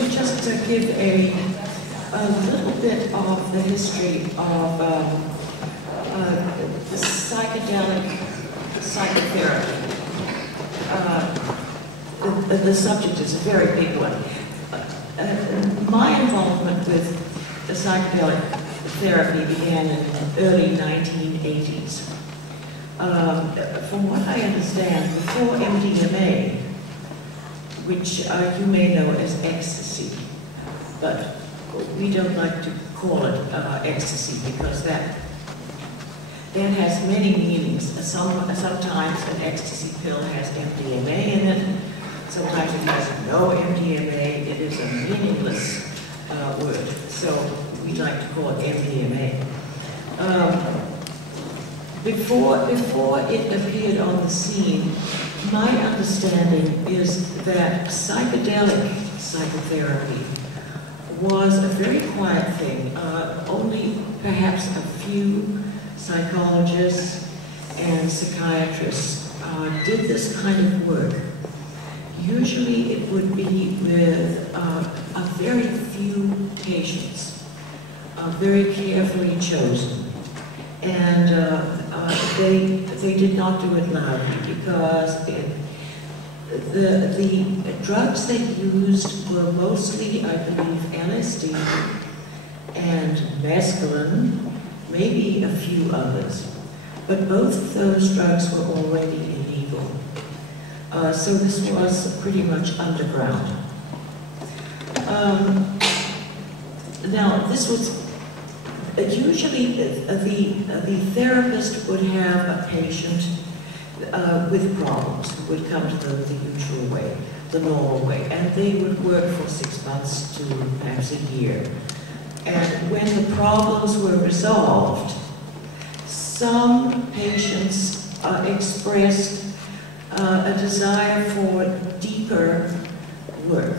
to just give a little bit of the history of the psychedelic psychotherapy. The subject is a very big one. My involvement with the psychedelic therapy began in the early 1980s. From what I understand, before MDMA, which you may know as ecstasy, but we don't like to call it ecstasy because that has many meanings. Sometimes an ecstasy pill has MDMA in it. Sometimes it has no MDMA. It is a meaningless word. So we like to call it MDMA. Before it appeared on the scene, my understanding is that psychedelic psychotherapy was a very quiet thing. Only perhaps a few psychologists and psychiatrists did this kind of work. Usually it would be with a very few patients, very carefully chosen. And they did not do it loudly because the drugs they used were mostly, I believe, LSD and mescaline, maybe a few others. But both of those drugs were already illegal. So this was pretty much underground. Now, this was usually the therapist would have a patient with problems who would come to them the usual way, the normal way, and they would work for 6 months to perhaps a year. And when the problems were resolved, some patients expressed a desire for deeper work.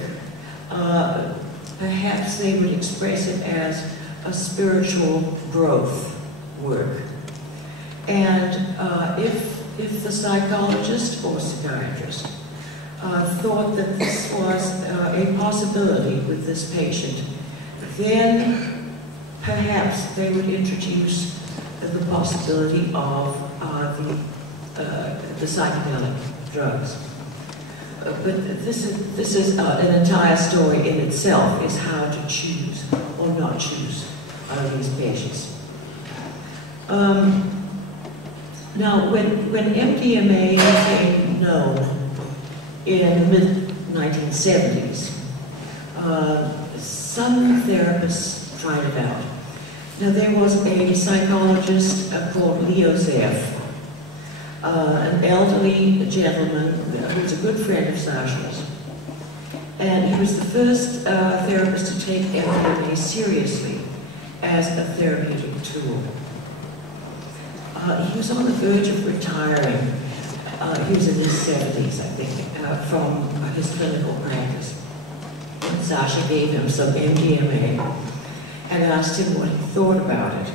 Perhaps they would express it as a spiritual growth work. And if the psychologist or psychiatrist thought that this was a possibility with this patient, then perhaps they would introduce the possibility of the psychedelic drugs. But this is an entire story in itself, is how to choose or not choose these patients. Now, when MDMA became known in the mid-1970s, some therapists tried it out. Now, there was a psychologist called Leo Zeff, an elderly gentleman who was a good friend of Sasha's. And he was the first therapist to take MDMA seriously as a therapeutic tool. He was on the verge of retiring. He was in his 70s, I think, from his clinical practice. And Sasha gave him some MDMA and asked him what he thought about it.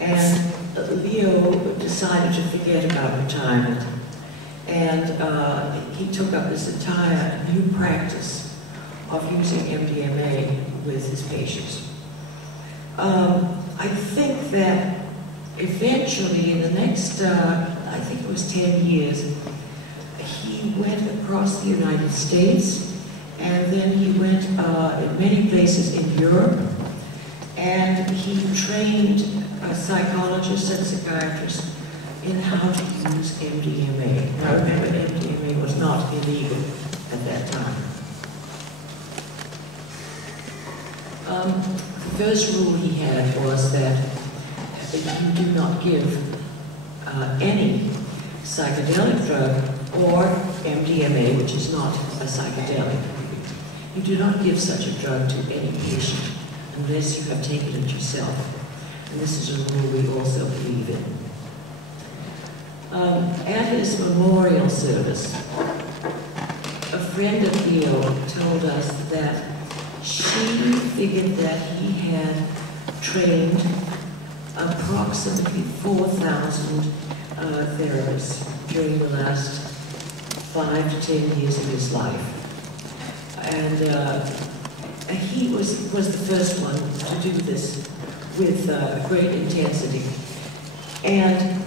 And Leo decided to forget about retirement. And he took up this entire new practice of using MDMA with his patients. I think that eventually, in the next, I think it was 10 years, he went across the United States, and then he went in many places in Europe, and he trained psychologists and psychiatrists in how to use MDMA. Now remember, MDMA was not illegal at that time. The first rule he had was that you do not give any psychedelic drug or MDMA, which is not a psychedelic. You do not give such a drug to any patient unless you have taken it yourself. And this is a rule we also believe in. At his memorial service, a friend of Leo told us that she figured that he had trained approximately 4,000 therapists during the last 5 to 10 years of his life. And he was the first one to do this with great intensity. And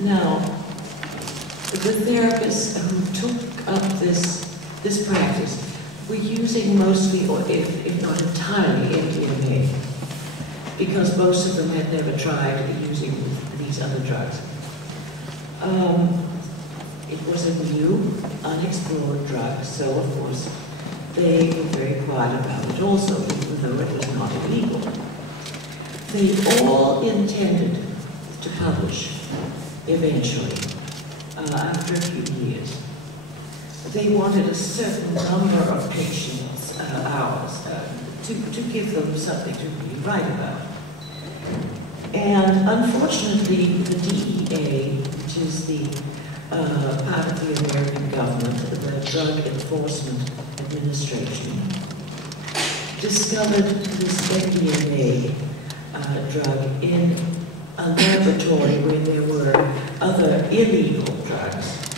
now, the therapists who took up this practice were using mostly, or if not entirely, MDMA, because most of them had never tried using these other drugs. It was a new, unexplored drug, so of course they were very quiet about it also, even though it was not illegal. They all intended to publish eventually, after a few years. They wanted a certain number of patients' hours to give them something to really write about. And unfortunately, the DEA, which is the part of the American government, the Drug Enforcement Administration, discovered this MDMA drug in a laboratory where there were other illegal drugs.